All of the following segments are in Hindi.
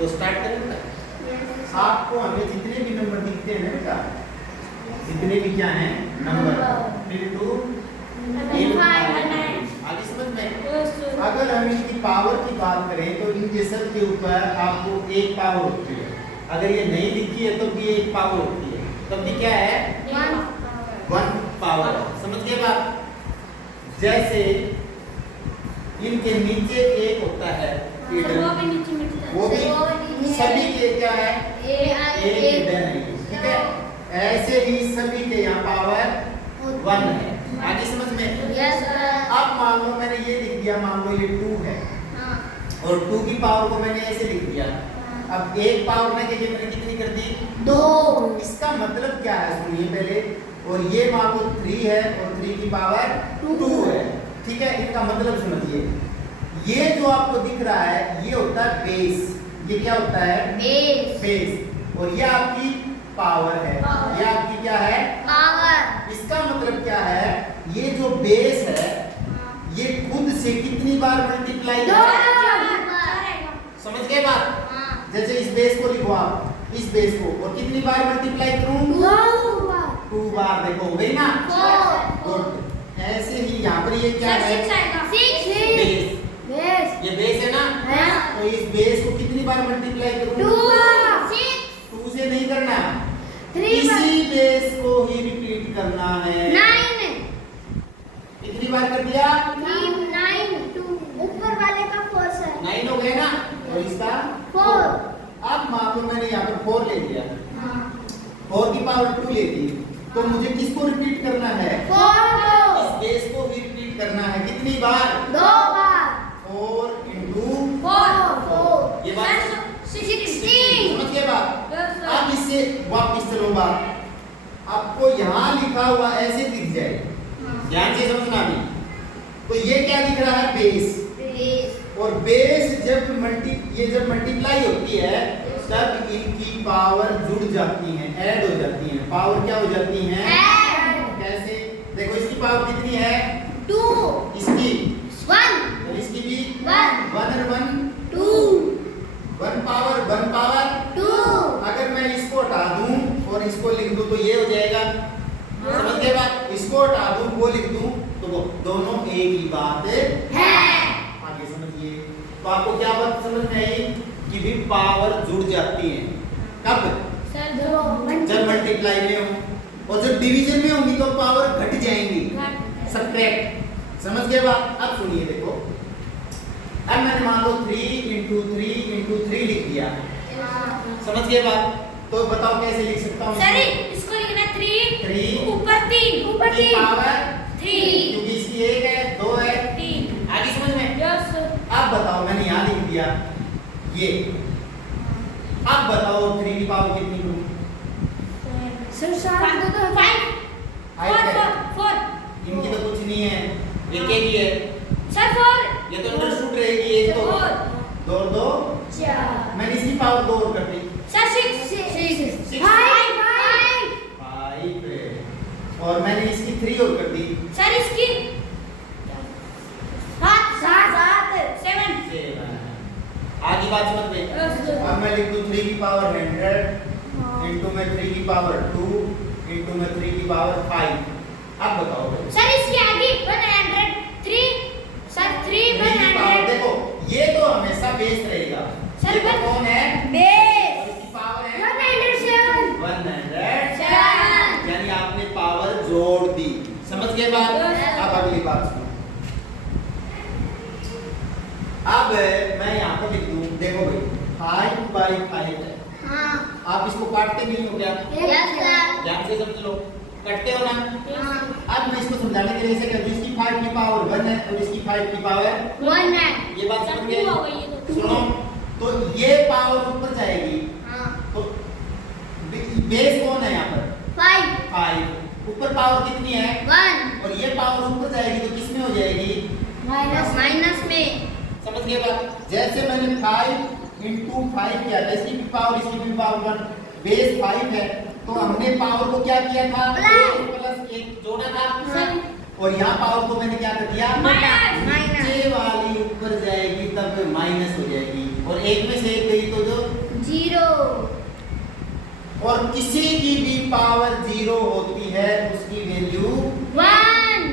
तो स्टार्ट करें बेटा। आपको हमें जितने भी नंबर दिखते हैं ना बेटा, जितने भी क्या हैं नंबर, फिर टू आगे समझ में। अगर हम इनकी पावर की बात करें तो इनके सब के ऊपर आपको एक पावर होती है। अगर ये नहीं लिखी है तो भी एक पावर होती है, तब भी क्या है वन पावर। समझ गए बात। जैसे इनके नीचे एक होता है वो भी सभी के क्या है एक हिडन है, ठीक है। ऐसे ही सभी के यहाँ पावर 1 है। आगे समझ में। अब मान लो मैंने ये लिख दिया, मान लो ये 2 है और 2 की पावर को मैंने ऐसे लिख दिया। अब एक पावर में देखिए मैंने कितनी कर दी 2। इसका मतलब क्या है सुनिए पहले। और ये मान लो 3 है और 3 की पावर 2 है, ठीक है। इनका मतलब समझिए, ये जो आपको दिख रहा है ये होता है बेस। ये क्या होता है बेस। और ये आपकी पावर है, ये आपकी क्या है पावर। इसका मतलब क्या है, ये जो बेस है ये खुद से कितनी बार मल्टीप्लाई समझ गए बात। जैसे इस बेस को लिखो आप, इस बेस को, और कितनी बार मल्टीप्लाई करूं 2 बार। देखो हो गई ना। गुड। ऐसे ही यहाँ पर ये क्या है बेस। ये बेस है ना, तो इस बेस को कितनी बार मल्टीप्लाई करूं 2 से नहीं करना, इसी बेस को ही रिपीट करना है। 9 कितनी बार कर दिया 9 ऊपर वाले का 4 है 9 हो गए ना, और इसका 4। अब मान लो मैंने यहाँ पर 4 ले लिया, 4 की पावर 2 ले ली, तो मुझे किसको रिपीट करना है 4 इस बेस को भी रिपीट करना है। कितनी बार 2 बार 4 into 4 ये बात 16। समझ गए बात। अब इससे वापस चलो बात, आपको यहाँ लिखा हुआ ऐसे दिख जाए, ध्यान से समझना भी। तो ये क्या दिख रहा है बेस। और बेस जब मल्टीप्लाई होती है तब इनकी पावर जुड़ जाती है, ऐड हो जाती है। पावर क्या हो जाती है कैसे, देखो इसकी पावर कितनी है 2 इसकी 1 और इसकी भी 1 1 और 1 2 1 पावर 2। अगर मैं इसको हटा दूं और इसको लिख दूं तो ये हो जाएगा। समझ गए बात। इसको हटा दूं वो लिख दूं तो वो दोनों एक ही बात है। आगे समझिए। तो आपको क्या बात समझ में आई कि भी पावर जुड़ जाती है कब जब मल्टीप्लाई में हो, और जब डिवीजन में होंगी तो पावर घट जाएंगी, सब्ट्रैक्ट। समझ गए बात। अब सुनिए देखो, अब मैंने मान लो 3 into 3 into 3 लिख दिया। समझ गए बात। तो बताओ कैसे लिख सकता हूँ इसको लिखना 3 ऊपर 3 की पावर 3 क्योंकि इसकी 1 है 2 है 3। आगे समझ में। अब बताओ मैंने यहाँ लिख दिया ये। अब बताओ 3 की पावर कितनी करूँ 4 इनकी तो कुछ नहीं है, एक ही है। सर 4 ये तो अंडरस्टूड रहेगी, एक तो 2 2 मैंने इसकी पावर 2 और कर दी सर 6 5 और मैंने इसकी 3 और कर दी सर इसकी 7 7 आगे बात समझ में। अब मैं लिख दूं 3 की पावर 100 इंटू में 3 की पावर 2 इंटू में 3 की पावर 5। अब बताओ सर इसकी आगे 103 सर 3 100। देखो ये तो हमेशा बेस रहेगा। सर ये तो कौन है बेस और इसकी पावर है 107 यानी आपने पावर जोड़ दी। समझ गए बात। अब अगली बात सुनो। अब मैं यहाँ पर लिख दूं, देखो भाई 5/5 है। आप इसको काटते नहीं हो क्या ध्यान से समझ लो, कटते हो ना। अब मैं इसको समझाने के लिए ऐसे कर दूं, इसकी 5 की पावर 1 है और इसकी 5 की पावर 1 है। ये बात समझ गए। सुनो, तो ये पावर ऊपर जाएगी तो बेस कौन है यहाँ पर 5 ऊपर पावर कितनी है 1 और ये पावर ऊपर जाएगी तो किस में हो जाएगी माइनस में। समझ गए बात। जैसे मैंने 5 into 5 किया था, इसकी भी पावर इसकी भी पावर 1, बेस 5 है तो हमने पावर को क्या किया था प्लस 1 जोड़ा था और यहाँ पावर को मैंने क्या कर दिया माइनस। नीचे वाली ऊपर जाएगी तब माइनस हो जाएगी और एक में से एक गई तो जो 0 और किसी की भी पावर 0 होती है उसकी वैल्यू 1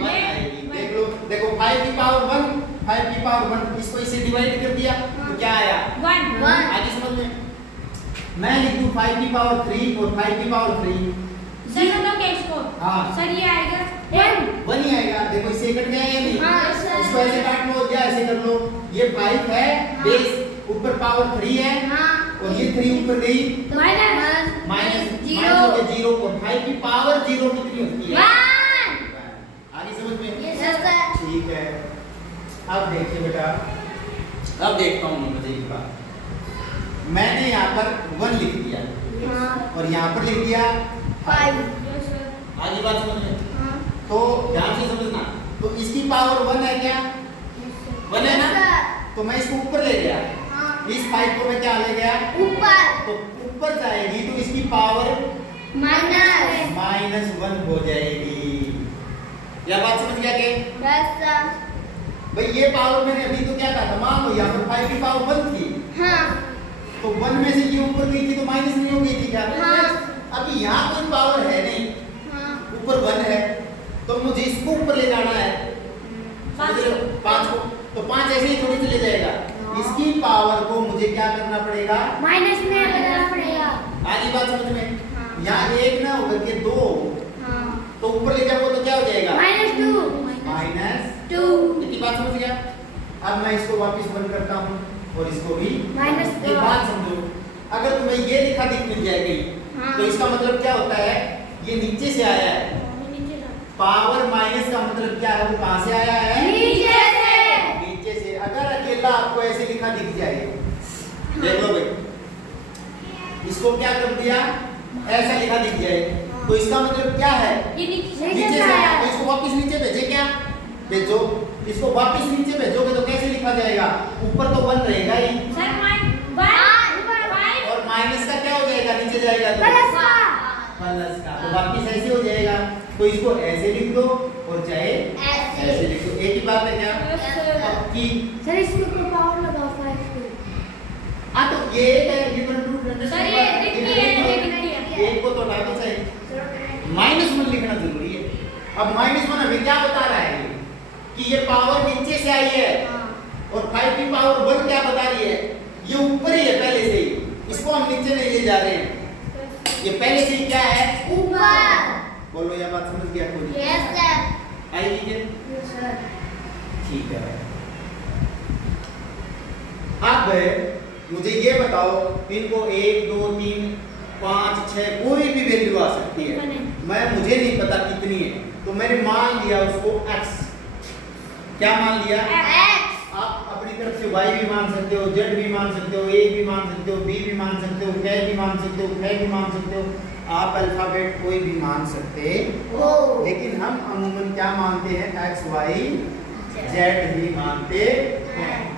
आएगी। देख लो, देखो 5 की पावर 1, 5 की पावर 1, इसको इससे डिवाइड कर दिया तो क्या आया 1 आगे समझ में। मैं लिख दूं 5 की पावर 3 और 5 की पावर 3 सर तो कैश को हाँ सर ये आएगा 1 ही आएगा। देखो इससे कट गया या नहीं? हाँ, सर। इसको ऐसे काट लो या ऐसे कर लो। ये 5 है बेस, ऊपर पावर 3 है और ये 3 ऊपर गई माइनस 0 हो गया 0 और 5 की पावर 0 कितनी होती है 1 आगे समझ में। यस सर ठीक है, अब देखिए बेटा, अब देखता हूँ मैं मुझे एक बात। मैंने यहाँ पर 1 लिख दिया और यहाँ पर लिख दिया 5। आगे बात समझ में, तो ध्यान से समझना। तो इसकी पावर 1 है क्या 1 है ना, तो मैं इसको ऊपर ले गया, इस 5 को मैं क्या ले गया ऊपर तो ऊपर जाएगी तो इसकी पावर -1 हो जाएगी। यह बात समझ गया के भाई ये पावर मैंने अभी तो क्या कहा था, मान लो यहाँ पर 5 की पावर 1 थी तो 1 में से ये ऊपर गई थी तो माइनस नहीं हो गई थी क्या अभी यहाँ कोई पावर है नहीं, ऊपर 1 है तो मुझे इसको ऊपर ले जाना है 5 को, तो 5 ऐसे ही थोड़ी चले जाएगा। इसकी पावर को मुझे क्या करना पड़ेगा माइनस में लगाना पड़ेगा। आगे बात समझ में। यहाँ 1 ना होकर के 2 तो ऊपर ले जाओ तो क्या हो जाएगा -2। इतनी बात समझ गया। अब मैं इसको वापस बंद करता हूँ और इसको भी -2। एक बात समझो, अगर तुम्हें ये लिखा दिख मिल जाएगी तो इसका मतलब क्या होता है, ये नीचे से आया है। पावर माइनस का मतलब क्या है, वो कहाँ से आया है नीचे से। अगर अकेला आपको ऐसे लिखा दिख जाए, देख लो भाई, इसको क्या कर दिया ऐसा लिखा दिख जाए तो इसका मतलब क्या है ये नीचे नीचे से आया। तो इसको वापस नीचे भेजे क्या भेजो, इसको वापस नीचे भेजोगे तो कैसे लिखा जाएगा, ऊपर तो 1 रहेगा ही सर और माइनस का क्या हो जाएगा नीचे जाएगा तो प्लस का, तो वापस ऐसे हो जाएगा। तो इसको ऐसे लिख दो और चाहे ऐसे लिख दो, एक ही बात है क्या कि सर इसके ऊपर पावर लगाओ 5 को। हाँ तो ये है ये सर ये दिखती है एक को तो हटा दो चाहिए, -1 लिखना जरूरी है। अब -1 हमें क्या बता रहा है कि ये पावर नीचे से आई है और 5 की पावर 1 क्या बता रही है, ये ऊपर ही है पहले से ही, इसको हम नीचे नहीं ले जा रहे हैं, ये पहले से ही क्या है ऊपर। बोलो यह बात समझ गया कोई यस सर आई लीजिए यस सर ठीक है। अब मुझे ये बताओ, इनको 1 2 3 5 6 कोई भी वैल्यू आ सकती है, मैं मुझे नहीं पता कितनी है, तो मैंने मान लिया उसको x। क्या मान लिया आप अपनी तरफ से y भी मान सकते हो, z भी मान सकते हो, a भी मान सकते हो, b भी मान सकते हो, k भी मान सकते हो, k भी मान सकते हो, आप अल्फाबेट कोई भी मान सकते हो, लेकिन हम अमूमन क्या मानते हैं x y z भी मानते हैं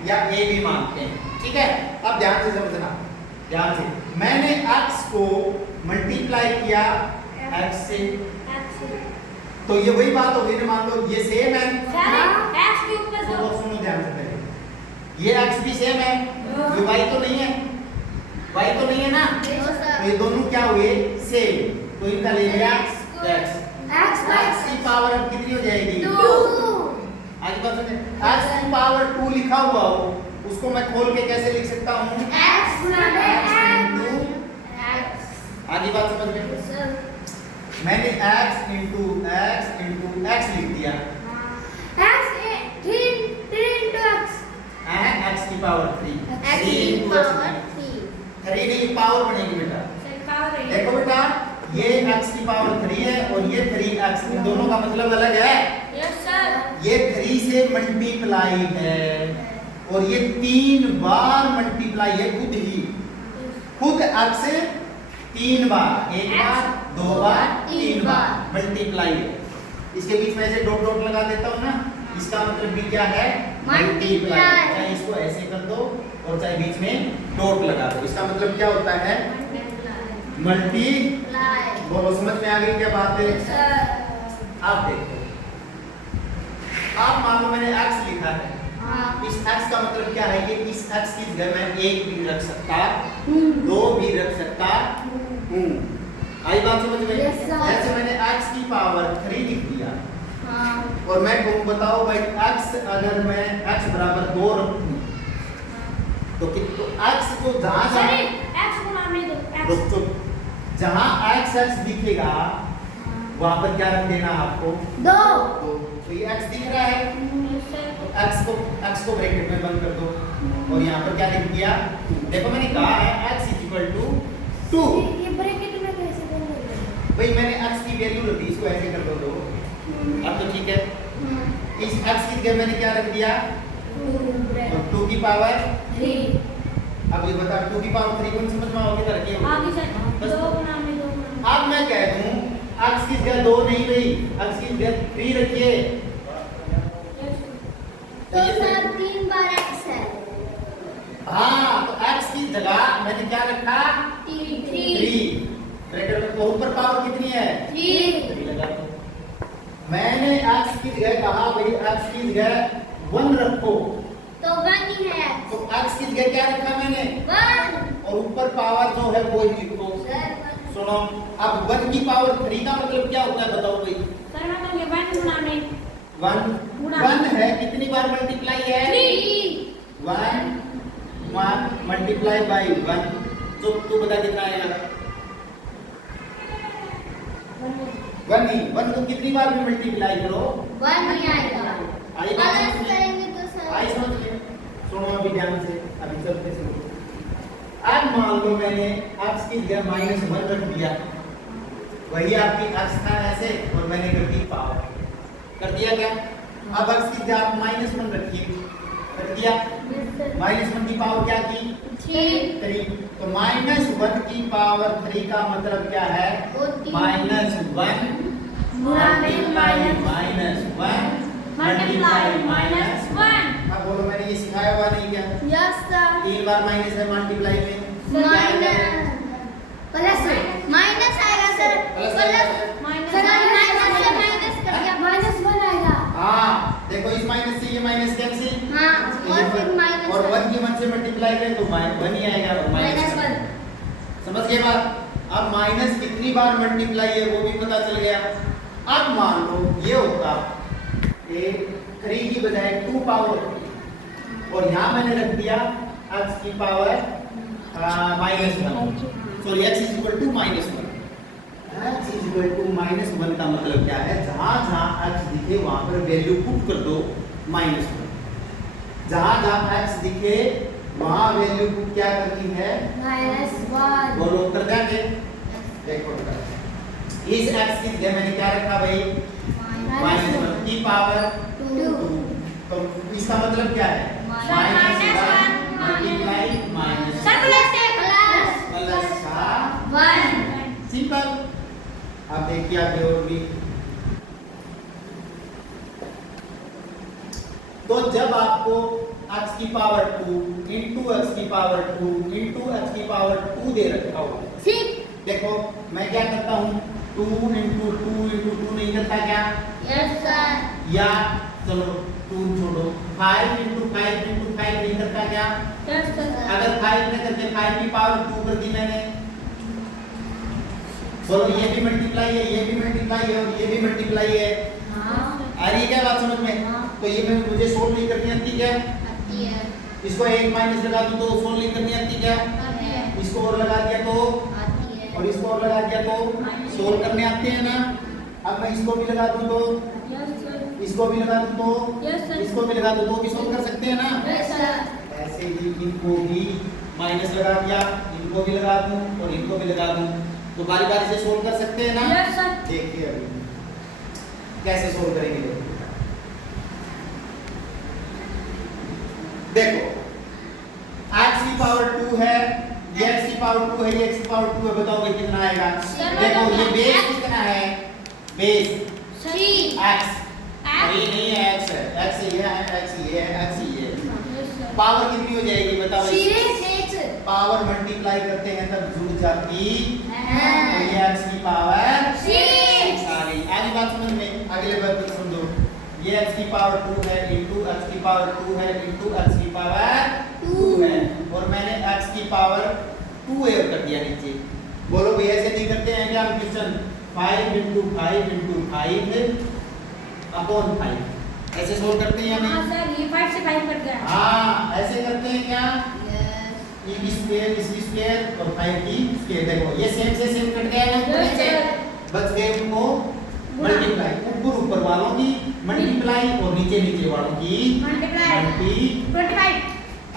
या a भी मानते हैं। ठीक है, अब ध्यान से समझना, ध्यान से। मैंने x को मल्टीप्लाई किया x से, तो ये वही बात हो गई ना, मान लो ये सेम है, x के ऊपर सुनो ध्यान से पहले, ये x भी सेम है, ये y तो नहीं है, y तो नहीं है ना, तो ये दोनों क्या हुए सेम, तो इनका ले लिया x। x की पावर अब कितनी हो जाएगी 2। आगे बात सुनिए, x की पावर 2 लिखा हुआ हो उसको मैं खोल के कैसे लिख सकता हूँ आगे बात समझ में। मैंने x इंटू x लिख दिया, x की पावर 3 नहीं पावर बनेगी बेटा। देखो बेटा ये x की पावर 3 है और ये 3x, इन दोनों का मतलब अलग है। यस सर ये 3 से मल्टीप्लाई है और ये 3 बार मल्टीप्लाई है खुद x 3 बार, 1 बार 2 बार 3 बार मल्टीप्लाई है। इसके बीच में ऐसे डॉट डॉट लगा देता हूँ ना, इसका मतलब भी क्या है मल्टीप्लाई। चाहे इसको ऐसे कर दो और चाहे बीच में डॉट लगा दो, इसका मतलब क्या होता है मल्टीप्लाई। बोलो समझ में आ गई क्या बात है। आप देखो, आप मान लो मैंने x लिखा है हाँ। इस x का मतलब क्या है कि इस x की जगह मैं 1 भी रख सकता, 2 भी रख सकता हूँ। आई बात समझ में? Yes, sir. जैसे मैंने x की पावर 3 लिख दिया हाँ। और मैं कहूँ बताओ भाई x अगर मैं x बराबर 2 रखूँ तो x को जहाँ सर जहाँ x को नाम नहीं दो रुक x तो जहाँ x दिखेगा वहाँ पर क्या रख देना आपको? 2 तो ये x दिख रहा है Yes, sir. तो x को ब्रैकेट में बंद कर दो और यहाँ पर क्या लिख दिया? देखो मैंने कहा है x इक्वल टू 2। ये ब्रैकेट में कैसे बंद हो गया? भाई मैंने x की वैल्यू रख दी, इसको ऐसे कर दो अब तो ठीक है। इस x की जगह मैंने क्या रख दिया? 2 की पावर 3 अब ये बता 2 की पावर 3 को समझ में आओगे तो रखिए आगे सर 2 को नाम नहीं दो अब मैं कह दूं x की जगह 2 नहीं रही, x की जगह 3 रखिए तो सर 3 बार x है। हाँ तो x की जगह मैंने क्या रखा? 3 ब्रैकेट में तो ऊपर पावर कितनी है? 3 लगा दो। मैंने x की जगह कहा भाई x की जगह 1 रखो तो 1 ही है। तो x की जगह क्या रखा मैंने? 1 और ऊपर पावर जो है वो ही लिखो। सर सुनो अब 1 की पावर 3 का मतलब क्या होता है बताओ भाई? सर मैं तो 1 को नाम नहीं 1 है कितनी बार मल्टीप्लाई है? 1 मल्टीप्लाई बाय 1 तो तू बता कितना आएगा? 1 ही 1 को कितनी बार भी मल्टीप्लाई करो 1 ही आएगा। आई बात प्लस समझ में? करेंगे तो सर आई समझ में? सुनो अभी ध्यान से अभी चलते सुनो। अब मान लो मैंने x की जगह -1 रख दिया, वही आपकी x था ऐसे और मैंने कर दी पावर, कर दिया क्या? अब x की जगह आप -1 रखिए, कर दिया। -1 की पावर क्या की? 3 तो -1 की पावर 3 का मतलब क्या है? -1 मल्टीप्लाई -1 मल्टीप्लाई -1 अब बोलो मैंने ये सिखाया हुआ नहीं क्या? यस सर 3 बार माइनस है मल्टीप्लाई में प्लस माइनस आएगा sir plus plus minus sir minus से माइनस कर दिया -1 आएगा। हाँ देखो इस माइनस से ये माइनस कैंसिल हाँ और फिर माइनस और 1 की 1 से मल्टीप्लाई करें तो 1 ही आएगा और -1 समझ गए बात? अब माइनस कितनी बार मल्टीप्लाई है वो भी पता चल गया। अब मान लो ये होता 3 की बजाय 2 पावर और यहाँ मैंने रख दिया x की power -1 sorry x is equal to -1 x is equal to -1 का मतलब क्या है? जहाँ जहाँ x दिखे वहाँ पर वैल्यू पुट कर दो -1, जहाँ जहाँ x दिखे वहाँ वैल्यू पुट क्या करनी है? -1 बोलो उत्तर देंगे देखो इस x की जगह मैंने क्या रखा भाई? -1 की पावर 2 तो इसका मतलब क्या है? -1 multiply minus sir plus plus का 1 सिंपल। अब देखिए आगे और भी तो जब आपको x की पावर 2 इंटू x की पावर 2 इंटू x की पावर 2 दे रखा हो, ठीक देखो मैं क्या करता हूँ 2 इंटू 2 इंटू 2 नहीं करता क्या? यस सर या चलो 2 छोड़ो 5 इंटू 5 इंटू 5 नहीं करता क्या? यस सर अगर 5 ने करके 5 की पावर 2 कर दी मैंने, बोलो ये भी मल्टीप्लाई है, ये भी मल्टीप्लाई है और ये भी मल्टीप्लाई है। हाँ आ रही है क्या बात समझ में? हाँ। तो ये मैं मुझे सोल्व नहीं करनी आती क्या? आती है इसको 1 माइनस लगा दूं तो सोल्व नहीं करनी आती क्या? आती है इसको और लगा दिया तो आती है और इसको और लगा दिया तो सोल्व करने आते हैं ना। अब मैं इसको भी लगा दूं तो यस सर इसको भी लगा दूं तो यस सर इसको भी लगा दूं तो भी सोल्व कर सकते हैं ना। यस सर ऐसे ही इनको भी माइनस लगा दिया, इनको भी लगा दूं और इनको भी लगा दूं तो बारी बारी से सोल्व कर सकते हैं ना। यस सर देखिए अभी कैसे सोल्व करेंगे देखो x की पावर 2 है, ये x की पावर 2 है, ये x की पावर 2 है, बताओ भाई कितना आएगा? देखो ये बेस कितना है? बेस 3 x ये नहीं है x है, x ये है, x ये है, x ये है। यस सर पावर कितनी हो जाएगी बताओ? सीरीज पावर मल्टीप्लाई करते हैं तब जुड़ जाती है तो ये x की पावर 6 सारी। आगे बात समझ में, अगले बात समझो। ये x की पावर 2 है इंटू x की पावर 2 है इंटू x की पावर 2 है और मैंने x की पावर 2 ऐड कर दिया नीचे। बोलो भैया ऐसे नहीं करते हैं क्या हम क्वेश्चन 5 इंटू 5 इंटू 5 अपॉन 5 ऐसे सोल्व करते हैं या हाँ नहीं? सर, ये 5 से 5 कट गया। हाँ ऐसे करते हैं क्या? e की स्क्वायर इसकी स्क्वायर और 5 की स्क्वायर। देखो ये सेम से सेम कट गया ना ऊपर से, बच गए उनको मल्टीप्लाई, ऊपर वालों की मल्टीप्लाई और नीचे वालों की मल्टीप्लाई 25।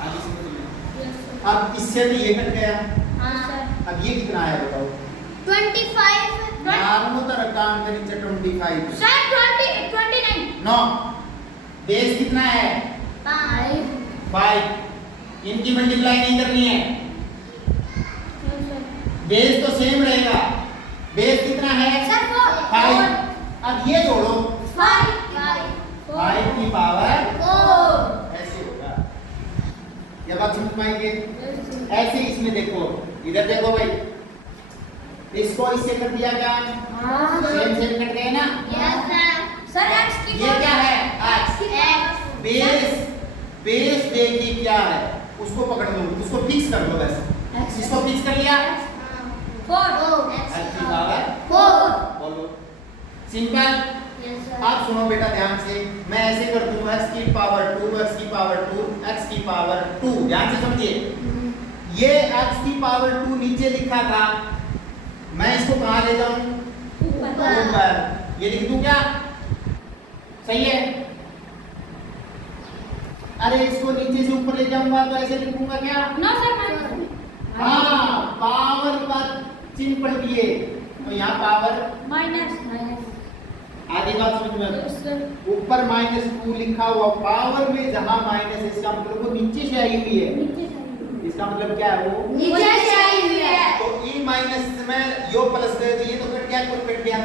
आगे से करिए। Yes sir. अब इससे भी ये कट गया। हाँ सर। अब ये कितना आया बताओ? 25 नाम तो रकाम के नीचे 25 सर 29 नो बेस कितना है 5 5 इनकी मल्टीप्लाई नहीं करनी है, यस सर। बेस तो सेम रहेगा। बेस कितना है सर 5। अब ये जोड़ो 5 5 की पावर 4 ऐसे होगा। ये बात समझ पाएंगे? Yes sir. ऐसे इसमें देखो, इधर देखो भाई, इसको इससे कर दिया क्या? हाँ सेम सेम कट गए ना? यस सर सर x की ये क्या है x बेस बेस देखिए क्या है, उसको पकड़ लो, उसको फिक्स कर लो बस। इसको फिक्स कर लिया 4 x की पावर 4 बोलो सिंपल। यस सर आप सुनो बेटा ध्यान से, मैं ऐसे कर दूंगा x की पावर 2 x की पावर 2 x की पावर 2। ध्यान से समझिए, ये x की पावर 2 नीचे लिखा था, मैं इसको कहां ले जाऊं? ऊपर। ये लिख दूं क्या? सही है? अरे इसको नीचे से ऊपर ले जाऊंगा तो ऐसे लिखूंगा क्या? No sir. हाँ पावर पर चिन्ह पलटिए तो यहाँ पावर माइनस आगे बात समझ में यस सर। ऊपर -2 लिखा हुआ, पावर में जहां माइनस इसका मतलब वो नीचे से आई हुई है। नीचे जाइए। इसका मतलब क्या है वो? नीचे से आई हुई है तो e माइनस में यो प्लस गए तो ये तो कट गया, कुल कट गया,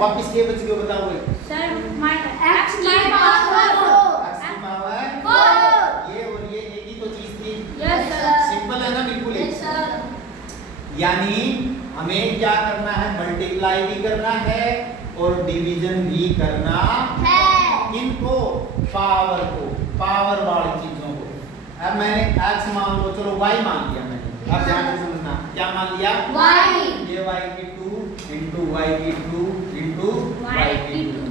वापस ये बच गया बताओ भाई। सर माइनस x की पावर 4 x की पावर 4 ये और ये एक ही तो चीज थी। Yes sir. सिंपल है ना बिल्कुल ही। यस सर यानी हमें क्या करना है? मल्टीप्लाई भी करना है और डिवीजन भी करना है इनको पावर को, पावर वाली चीजों को। अब मैंने x मान लो, चलो y मान लिया मैंने। अब ध्यान से समझना, क्या मान लिया? y ये y की 2 इंटू y की 2 इंटू y की 2।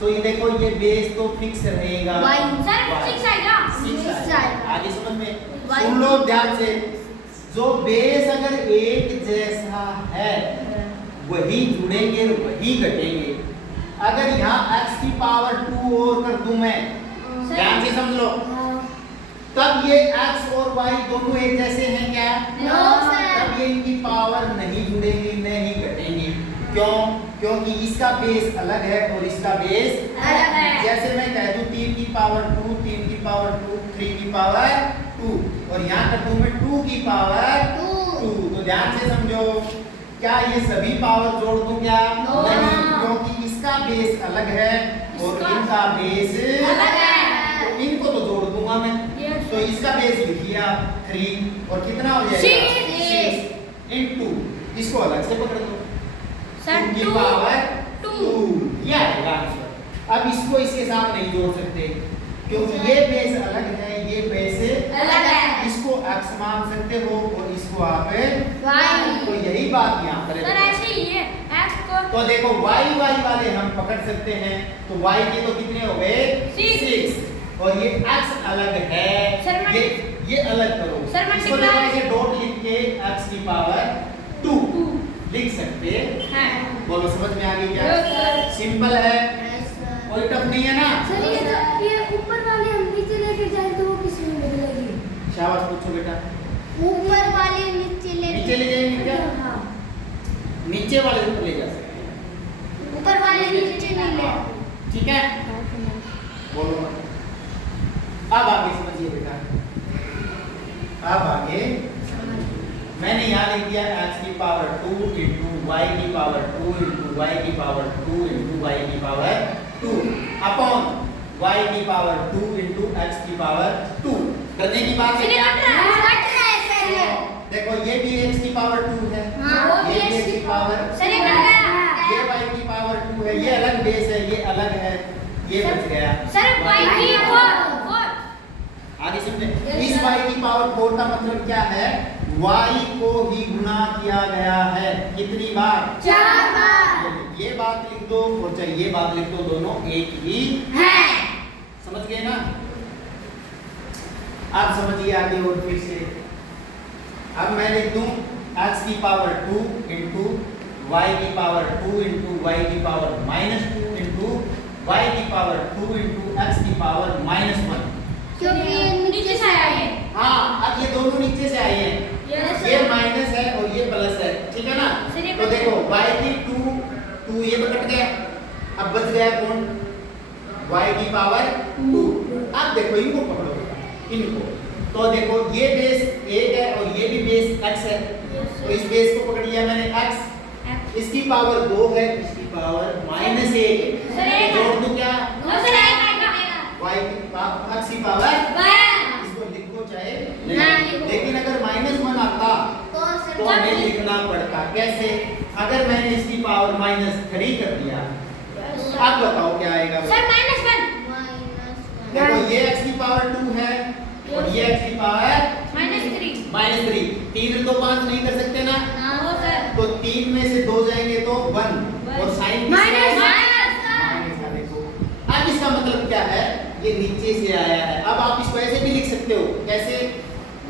तो ये देखो ये बेस तो फिक्स रहेगा। y sir Y। 6 आएगा। 6 आएगा। आगे समझ में? Y। सुन लो ध्यान से, जो बेस अगर एक जैसा है वही जुड़ेंगे वही घटेंगे। अगर यहाँ x की पावर 2 और कर दूं मैं, ध्यान से समझ लो, तब ये x और y दोनों एक जैसे हैं क्या? नो सर तब ये इनकी पावर नहीं जुड़ेंगी, नहीं घटेंगी। क्यों? क्योंकि इसका बेस अलग है और इसका बेस अलग है। जैसे मैं कह दूं 3 की पावर 2 3 की पावर 2 3 की पावर 2 और यहाँ कर दूं मैं 2 की पावर 2। तो ध्यान से समझो, क्या ये सभी पावर जोड़ दूं क्या? नो। नहीं, क्योंकि इसका बेस अलग है और इनका बेस अलग है। तो इनको तो जोड़ दूंगा मैं। यस। तो इसका बेस लिखिए आप 3 और कितना हो जाएगा? 6 इंटू इसको अलग से पकड़ दो सर 2 की 2 पावर 2 2 ये आएगा आंसर। अब इसको इसके साथ नहीं जोड़ सकते क्योंकि ये बेस अलग है, ये बेस अलग है। इसको x मान सकते हो और इसको आप y तो यही बात यहाँ पर सर है। ऐसे ही है x को तो देखो y वाले हम पकड़ सकते हैं, तो y के तो कितने हो गए? 6 और ये x अलग है, सर, ये अलग करो। सर, इसको multiply- देखो ऐसे डॉट लिख के x की पावर 2 लिख सकते है। बोलो समझ में आ गई क्या? Yes sir. सिंपल है, कोई टफ नहीं है ना? सर ये ऊपर वाले हम नीचे लेके जाए तो वो किस में बदलेगी? शाबाश पूछो बेटा। ऊपर वाले नीचे नीचे ले जाएंगे क्या? हाँ नीचे वाले ऊपर ले जा सकते हैं। ऊपर वाले नीचे नहीं ले ठीक है, बोलो मत। अब आगे समझिए बेटा, अब आगे मैंने यहाँ लिख दिया x की पावर 2 इंटू y की पावर 2 इंटू y की पावर 2 इंटू y की पावर 2 अपॉन y की पावर 2 इंटू x की पावर 2। करने की बात है क्या? कट रहा है सर देखो ये भी x की पावर 2 है, हाँ, वो भी ये x x की पावर, सर ये कट गया ये y की पावर 2 है, ये अलग बेस है, ये अलग है, ये बच गया। सर y की 4 आगे समझे। Yes, इस sir. y की पावर 4 का मतलब क्या है? y को ही गुना किया गया है कितनी बार? 4 बार ये बात लिख दो और चाहे ये बात लिख दो, दोनों एक ही है। समझ गए ना? अब समझिए आगे और फिर से। अब मैं लिख दूं x की पावर 2 इंटू y की पावर 2 इंटू y की पावर -2 इंटू y की पावर 2 इंटू x की पावर -1। क्योंकि ये नीचे से आया है। हाँ, अब ये दोनों नीचे से आए हैं। Yes, ये sir. माइनस है और ये प्लस है, ठीक है ना? सर, ये तो बच देखो y की 2 ये तो कट गया, अब बच गया कौन? y की पावर 2। अब देखो इनको पकड़ो, इनको। तो देखो ये बेस 1 है और ये भी बेस x है। तो इस बेस को पकड़ लिया मैंने x, इसकी पावर 2 है, इसकी पावर -1 है। सर, एक तो जोड़ दूं क्या? नो सर आएगा y की x की पावर, इसको लिखो चाहे ना लिखो। लेकिन अगर -1 आता तो हमें लिखना पड़ता। कैसे? अगर मैंने इसकी पावर -3 कर दिया, अब बताओ क्या आएगा? सर -1 देखो ये x की पावर 2 है और ये x की पावर -3 -3। 3 तो 5 नहीं कर सकते ना, नो सर तो 3 में से 2 जाएंगे तो 1 और साइन माइनस अब इसका मतलब क्या है? ये नीचे से आया है। अब आप इसको ऐसे भी लिख सकते हो। कैसे?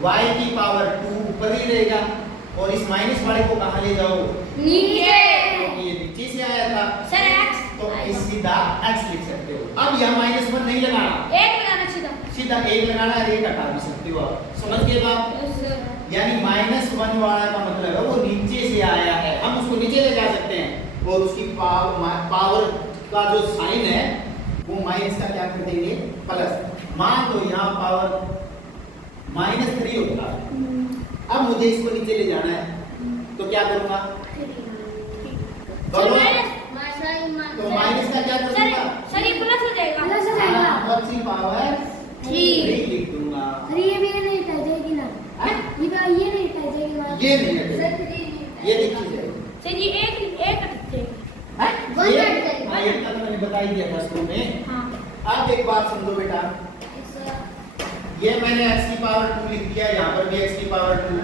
y की पावर 2 ऊपर ही रहेगा और इस माइनस वाले को कहाँ ले जाओ? नीचे क्योंकि ये नीचे से आया था, सर x तो इस सीधा x लिख सकते हो। अब यहाँ -1 नहीं लगाना, 1 लगाना सीधा सीधा 1 लगाना है, 1 हटा भी सकते हो आप। समझ गए बात? यस सर यानी -1 वाला का मतलब है वो नीचे से आया है, हम उसको नीचे ले जा सकते हैं और उसकी पावर का जो साइन है वो माइनस का क्या कर देंगे? प्लस। मान लो यहाँ पावर -3 होता, अब मुझे इसको नीचे ले जाना है तो क्या करूँगा? सर तो माइनस का क्या करूँगा? सर ये प्लस हो जाएगा प्लस हो जाएगा। x की पावर 3 लिख दूंगा। अरे ये भी नहीं हटा जाएगी ना, हैं? ये नहीं हटा जाएगी ना। ये नहीं हटेगा, सर ये लिखी जाएगी। सर ये एक हटते हैं? वन ये हट जाएगा। हाँ, ये तो मैंने बता ही दिया था शुरू में। हां अब एक बात समझो बेटा, ये मैंने x की पावर 2 लिख दिया, यहाँ पर भी x की पावर 2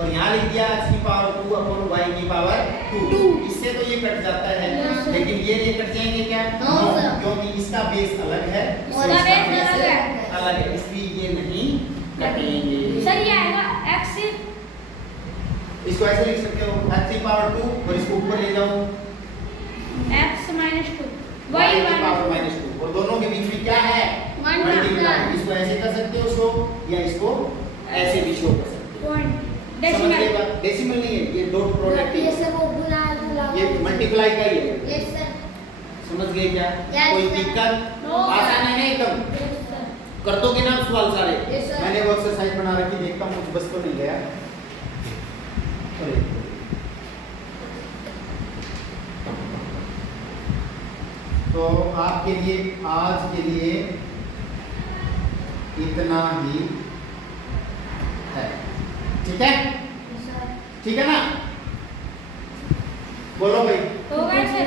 और यहाँ लिख दिया x की पावर 2 अपॉन y की पावर 2। इससे तो ये कट जाता है, Yes, sir. लेकिन ये कट जाएंगे क्या? No, sir. क्योंकि इसका बेस अलग है, और इसका बेस बेस अलग है। अलग है, इसलिए ये नहीं कटेंगे। सर ये आएगा x इसको ऐसे लिख सकते हो x की पावर 2 और इसको ऊपर ले जाओ x -2 y की पावर -2 और दोनों के बीच में क्या है? One multiply. plus. इसको ऐसे कर सकते हो शो या इसको ऐसे भी शो कर सकते हो। पॉइंट समझ गए डेसिमल बात? डेसिमल नहीं है, ये डॉट प्रोडक्ट ये है, सब वो बुला ये मल्टीप्लाई का ही है। Yes sir. समझ गए क्या? Yes, कोई sir. दिक्कत? No, sir. आसान है ना एकदम? कर दोगे ना आप सवाल सारे? Yes, sir. मैंने वो एक्सरसाइज बना रखी, देखता हूँ कुछ बस तो नहीं गया। अरे तो आपके लिए आज के लिए इतना ही है, ठीक है? ठीक है ना? बोलो भाई। हो गया सर